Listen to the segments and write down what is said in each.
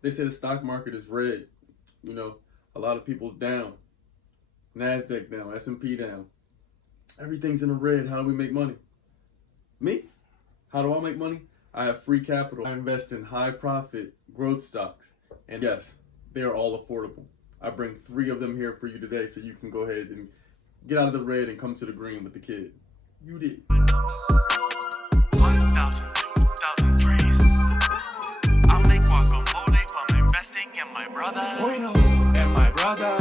They say the stock market is red. You know, a lot of people's down. NASDAQ down, S&P down. Everything's in the red. How do we make money? Me? How do I make money? I have free capital. I invest in high profit growth stocks. And yes, they are all affordable. I bring 3 of them here for you today so you can go ahead and get out of the red and come to the green with the kid. You did. 1,000, 2,000 trees. I'll make guacamole from investing in my brother. And my brother.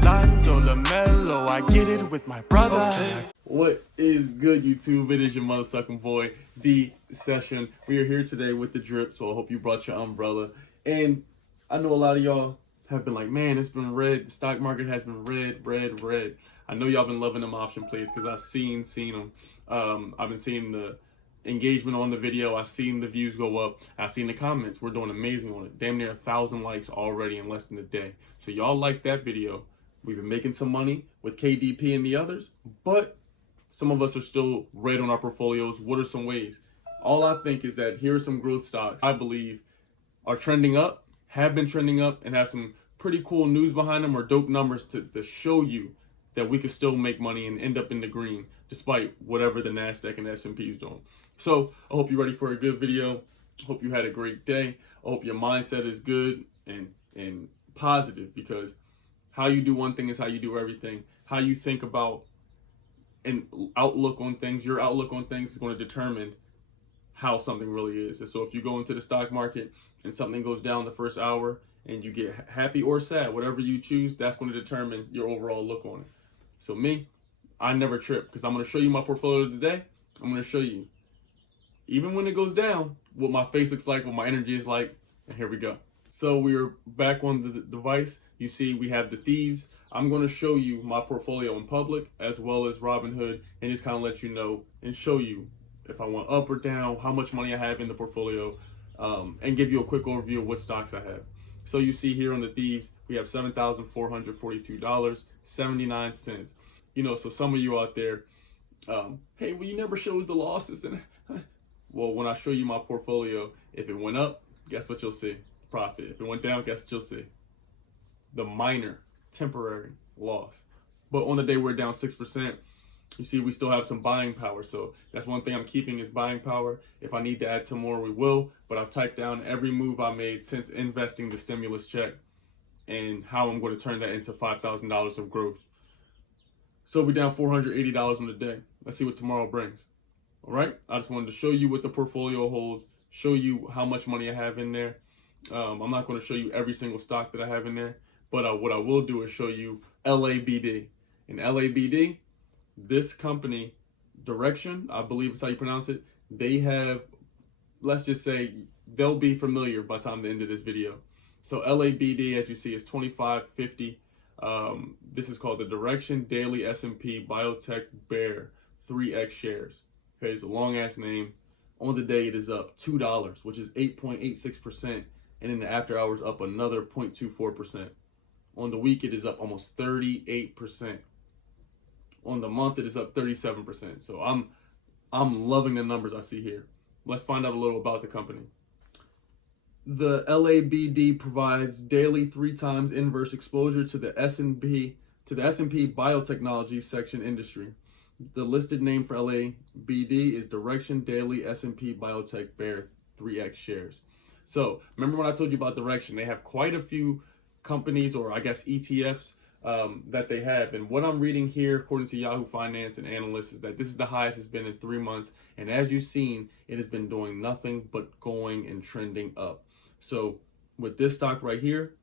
𝙎𝙚𝙬 I get it with my brother. Okay. What is good, YouTube? It is your motherfucking boy, 𝙎𝙚𝙬. We are here today with the drip, so I hope you brought your umbrella. And I know a lot of y'all have been like, man, it's been red. The stock market has been red. I know y'all been loving them option plays because I've seen them. I've been seeing the engagement on the video. I've seen the views go up. I've seen the comments. We're doing amazing on it. Damn near 1,000 likes already in less than a day. So y'all like that video. We've been making some money with KDP and the others, but some of us are still red on our portfolios. What are some ways? All I think is that here are some growth stocks I believe are trending up, have been trending up, and have some pretty cool news behind them or dope numbers to show you that we could still make money and end up in the green despite whatever the NASDAQ and S&P is doing. So I hope you're ready for a good video. I hope you had a great day. I hope your mindset is good and positive, because how you do one thing is how you do everything. How you think about an outlook on things, your outlook on things is going to determine how something really is. And so if you go into the stock market and something goes down the first hour and you get happy or sad, whatever you choose, that's going to determine your overall look on it. So me, I never trip, because I'm going to show you my portfolio today. I'm going to show you, even when it goes down, what my face looks like, what my energy is like. And here we go. So we're back on the device. You see we have the thieves. I'm going to show you my portfolio in public as well as Robinhood, and just kind of let you know and show you if I want up or down, how much money I have in the portfolio, and give you a quick overview of what stocks I have. So you see here on the thieves, we have $7,442.79. You know, so some of you out there, hey, well, you never shows the losses. And well, when I show you my portfolio, if it went up, guess what you'll see? Profit. If it went down, guess what you'll see? The minor temporary loss. But on the day we're down 6%, you see we still have some buying power. So that's one thing I'm keeping is buying power. If I need to add some more, we will. But I've typed down every move I made since investing the stimulus check and how I'm going to turn that into $5,000 of growth. So we're down $480 on the day. Let's see what tomorrow brings. All right. I just wanted to show you what the portfolio holds, show you how much money I have in there. I'm not going to show you every single stock that I have in there, but what I will do is show you LABD. And LABD, this company, Direction, I believe is how you pronounce it, they have, let's just say, they'll be familiar by the time the end of this video. So LABD, as you see, is 2550. This is called the Direction Daily S&P Biotech Bear 3X shares. Okay, it's a long ass name. On the day, it is up $2, which is 8.86%. And in the after hours, up another 0.24%. On the week, it is up almost 38%. On the month, it is up 37%. So I'm loving the numbers I see here. Let's find out a little about the company. The LABD provides daily 3 times inverse exposure to the S&P biotechnology section industry. The listed name for LABD is Direction Daily S&P Biotech Bear 3X shares. So remember when I told you about Direction, they have quite a few companies, or I guess ETFs, that they have. And what I'm reading here, according to Yahoo Finance and analysts, is that this is the highest it's been in 3 months. And as you've seen, it has been doing nothing but going and trending up. So with this stock right here,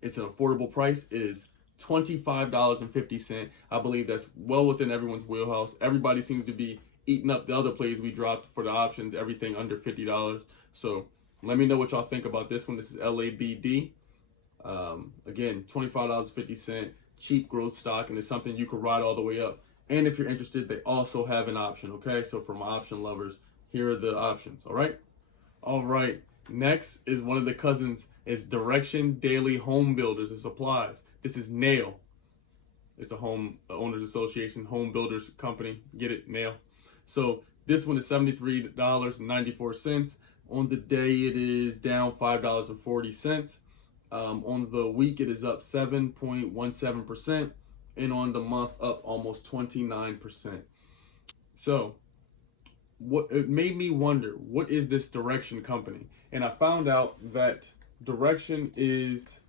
it's an affordable price. It is $25.50. I believe that's well within everyone's wheelhouse. Everybody seems to be eating up the other plays we dropped for the options, everything under $50. So let me know what y'all think about this one. This is LABD. Again, $25.50, cheap growth stock, and it's something you could ride all the way up. And if you're interested, they also have an option. Okay, so for my option lovers, here are the options. All right. Next is one of the cousins. Is Direction Daily Home Builders and Supplies. This is NAIL. It's a home owners association, home builders company. Get it, NAIL. So this one is $73.94. On the day, it is down $5.40. On the week, it is up 7.17%. And on the month, up almost 29%. So what it made me wonder, what is this Direction company? And I found out that Direction is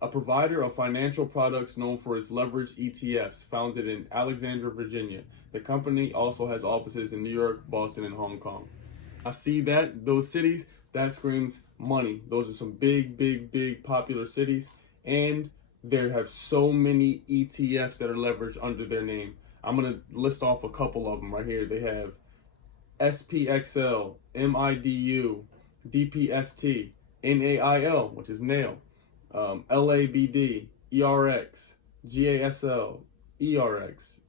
a provider of financial products known for its leveraged ETFs, founded in Alexandria, Virginia. The company also has offices in New York, Boston, and Hong Kong. I see that, those cities, that screams money. Those are some big popular cities, and they have so many ETFs that are leveraged under their name. I'm going to list off a couple of them right here. They have SPXL, MIDU, DPST, NAIL, which is nail, LABD, ERX, GASL, ERX,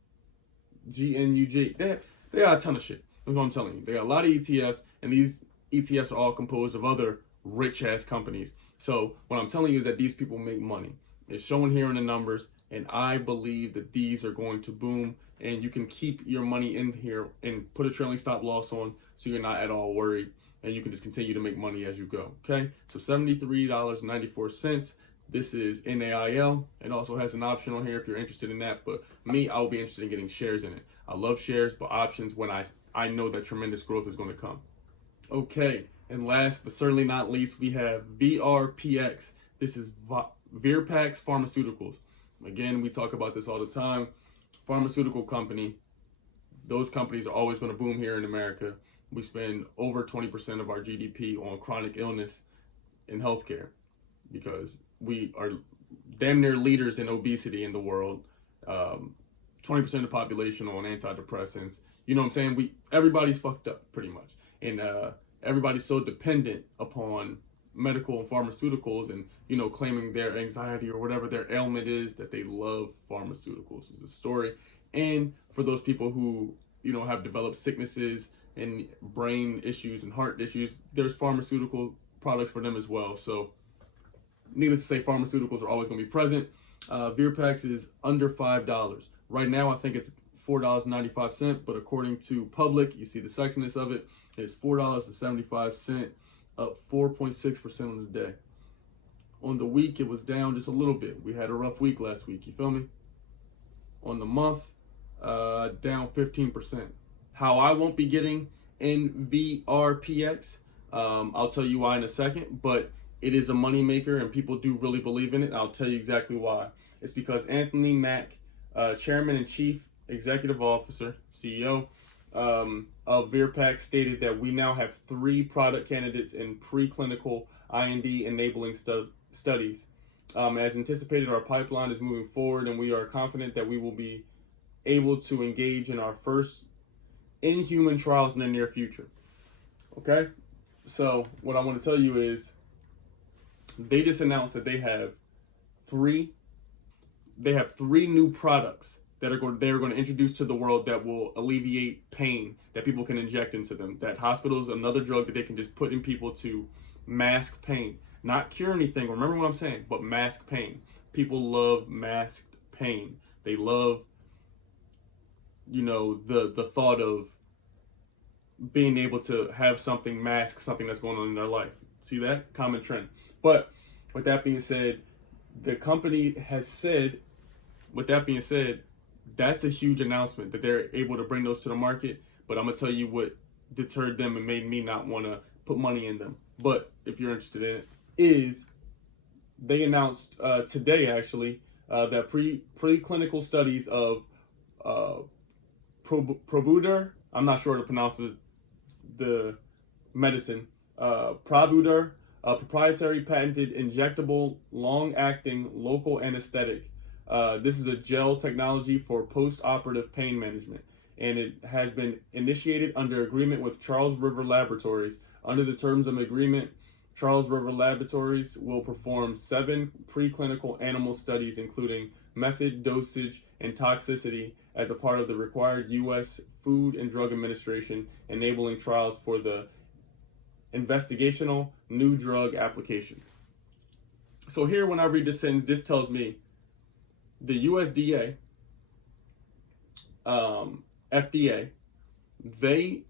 GNUG. They got a ton of shit. That's what I'm telling you. They got a lot of ETFs, and these ETFs are all composed of other rich-ass companies. So what I'm telling you is that these people make money. It's showing here in the numbers, and I believe that these are going to boom, and you can keep your money in here and put a trailing stop loss on so you're not at all worried, and you can just continue to make money as you go, okay? So $73.94. This is NAIL. It also has an option on here if you're interested in that, but me, I'll be interested in getting shares in it. I love shares, but options when I know that tremendous growth is going to come. Okay, and last but certainly not least, we have BRPX. This is VERP Pharmaceuticals. Again, we talk about this all the time. Pharmaceutical company, those companies are always going to boom here in America. We spend over 20% of our GDP on chronic illness in healthcare because we are damn near leaders in obesity in the world. 20% of the population on antidepressants. You know what I'm saying? Everybody's fucked up pretty much. And everybody's so dependent upon medical and pharmaceuticals and, you know, claiming their anxiety or whatever their ailment is that they love pharmaceuticals is a story. And for those people who, you know, have developed sicknesses and brain issues and heart issues, there's pharmaceutical products for them as well. So needless to say, pharmaceuticals are always going to be present. VERPAX is under $5. Right now, I think it's $4.95, but according to Public, you see the sexiness of it, it's $4.75, up 4.6% on the day. On the week, it was down just a little bit. We had a rough week last week, you feel me? On the month, down 15%. How I won't be getting in VRPX, I'll tell you why in a second, but it is a moneymaker and people do really believe in it. I'll tell you exactly why. It's because Anthony Mack, Chairman and Chief Executive Officer, CEO of VERPAX, stated that we now have 3 product candidates in preclinical IND-enabling studies. As anticipated, our pipeline is moving forward, and we are confident that we will be able to engage in our first in-human trials in the near future. Okay? So what I want to tell you is they just announced that they have 3 new products that they're going to introduce to the world that will alleviate pain that people can inject into them. That hospitals, another drug that they can just put in people to mask pain. Not cure anything, remember what I'm saying, but mask pain. People love masked pain. They love, you know, the thought of being able to have something mask something that's going on in their life. See that? Common trend. But with that being said, the company has said, with that being said, that's a huge announcement that they're able to bring those to the market. But I'm going to tell you what deterred them and made me not want to put money in them. But if you're interested in it, is they announced today, actually, that preclinical studies of Probuder, I'm not sure how to pronounce the medicine, Probuder, a proprietary patented injectable long-acting local anesthetic. This is a gel technology for post-operative pain management, and it has been initiated under agreement with Charles River Laboratories. Under the terms of agreement, Charles River Laboratories will perform 7 preclinical animal studies, including method, dosage, and toxicity as a part of the required U.S. Food and Drug Administration, enabling trials for the investigational new drug application. So here, when I read this sentence, this tells me the USDA, FDA, they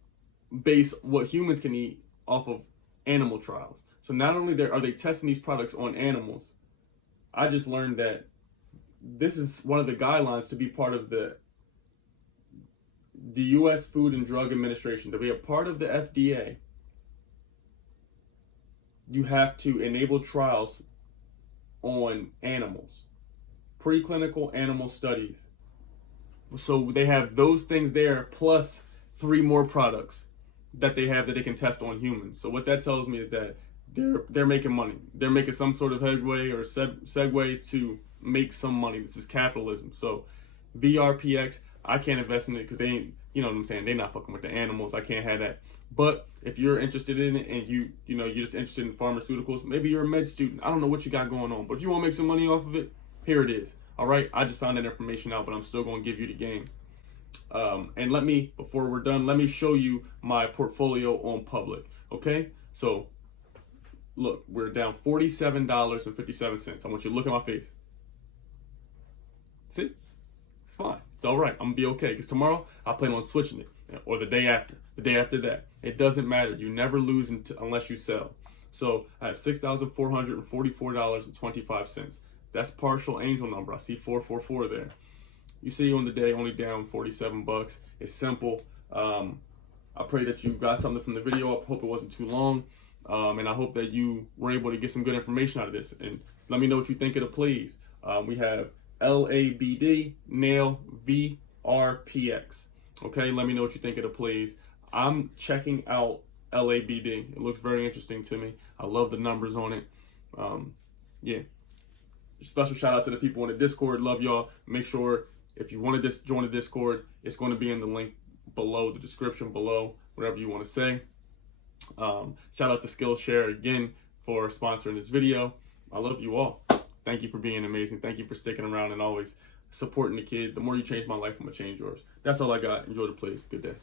base what humans can eat off of animal trials. So not only are they testing these products on animals, I just learned that this is one of the guidelines to be part of the U.S. Food and Drug Administration. To be a part of the FDA, you have to enable trials on animals, preclinical animal studies. So they have those things there, plus 3 more products that they have that they can test on humans. So what that tells me is that they're making money. They're making some sort of headway or segue to make some money. This is capitalism. So VRPX, I can't invest in it because they ain't, you know what I'm saying, they're not fucking with the animals. I can't have that. But if you're interested in it and you're just interested in pharmaceuticals, maybe you're a med student, I don't know what you got going on, but if you want to make some money off of it, here it is. All right, I just found that information out, but I'm still going to give you the game. And before we're done, let me show you my portfolio on public. Okay, so look, we're down $47.57. I want you to look at my face. See? It's fine. It's all right. I'm gonna be okay because tomorrow I plan on switching it, or the day after that. It doesn't matter. You never lose unless you sell. So I have $6,444.25. That's partial angel number. I see 444 there. You see on the day only down 47 bucks. It's simple. I pray that you got something from the video. I hope it wasn't too long. And I hope that you were able to get some good information out of this. And let me know what you think of the plays. We have LABD, nail, VRPX. Okay, let me know what you think of the plays. I'm checking out LABD. It looks very interesting to me. I love the numbers on it. Yeah. Special shout out to the people in the Discord. Love y'all. Make sure if you want to join the Discord, it's going to be in the link below, the description below, whatever you want to say. Shout out to Skillshare again for sponsoring this video. I love you all. Thank you for being amazing. Thank you for sticking around and always supporting the kid. The more you change my life, I'm going to change yours. That's all I got. Enjoy the plays. Good day.